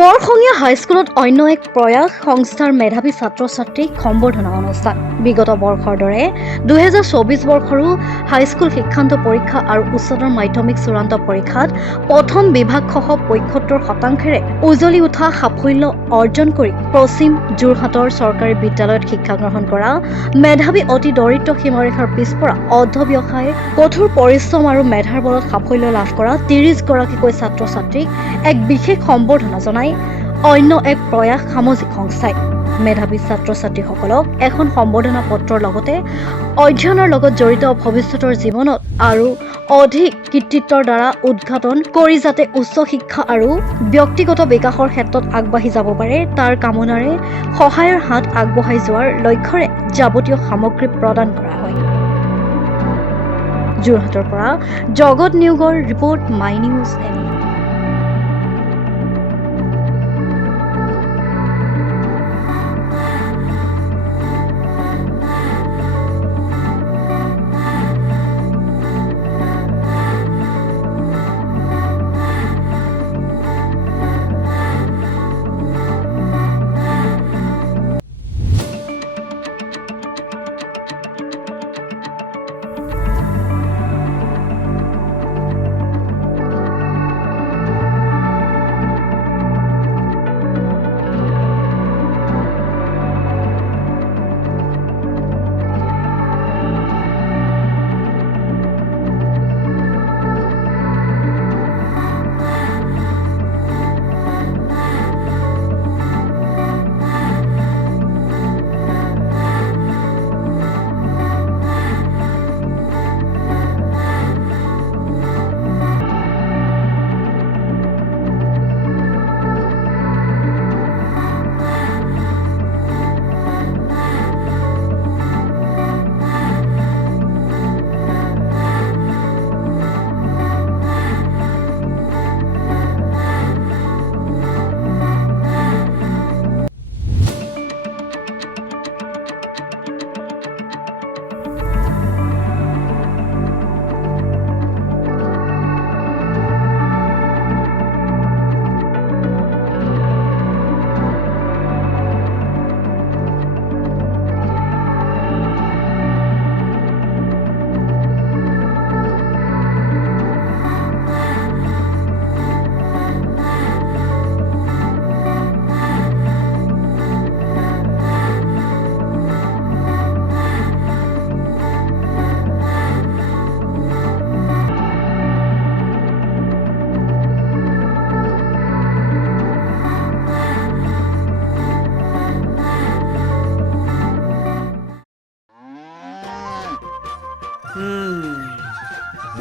বৰসঙীয়া হাইস্কুলত অন্য এক প্ৰয়াস সংস্থাৰ মেধাৱী ছাত্ৰ ছাত্ৰীক সম্বৰ্ধনা অনুষ্ঠান। বিগত বৰ্ষৰ দৰে 2024 বৰ্ষৰো হাইস্কুল শিক্ষান্ত পৰীক্ষা আৰু উচ্চতৰ মাধ্যমিক চূড়ান্ত পৰীক্ষাত প্ৰথম বিভাগসহ ৭৫% উজলি উঠা সাফল্য অৰ্জন কৰি পশ্চিম যোৰহাটৰ চৰকাৰী বিদ্যালয়ত শিক্ষা গ্ৰহণ কৰা মেধাৱী অতি দৰিদ্ৰ সীমাৰেখাৰ পিছপৰা অধ্যৱসায় কঠোৰ পৰিশ্ৰম আৰু মেধাৰ বলত সাফল্য লাভ কৰা ৩০গৰাকীকৈ ছাত্ৰ ছাত্ৰীক এক বিশেষ সম্বৰ্ধনা জনাই অন্য এক প্ৰয়াস সামাজিক সংস্থাই মেধাৱী ছাত্ৰ ছাত্ৰীসকলক এখন সম্বৰ্ধনা পত্ৰৰ লগতে অধ্যয়নৰ লগত জড়িত ভৱিষ্যতৰ জীৱনত আৰু অধিক কৃতিত্বৰ দ্বাৰা উদ্ঘাটন কৰি যাতে উচ্চ শিক্ষা আৰু ব্যক্তিগত বিকাশৰ ক্ষেত্ৰত আগবাঢ়ি যাব পাৰে তাৰ কামনাৰে সহায়ৰ হাত আগবঢ়াই যোৱাৰ লক্ষ্যৰে যাৱতীয় সামগ্ৰী প্ৰদান কৰা হয়। যোৰহাটৰ পৰা জগত নিয়োগৰ ৰিপৰ্ট মাই নিউজ এন।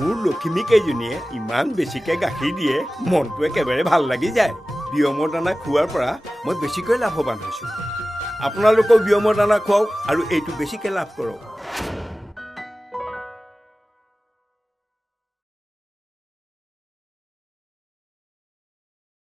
মোৰ লখিমী কেইজনীয়ে ইমান বেছিকৈ গাখীৰ দিয়ে, মনটো একেবাৰে ভাল লাগি যায়। বিয়মৰ দানা খোৱাৰ পৰা মই বেছিকৈ লাভৱান হৈছোঁ। আপোনালোকেও বিয়মৰ দানা খুৱাওক আৰু এইটো বেছিকৈ লাভ কৰক।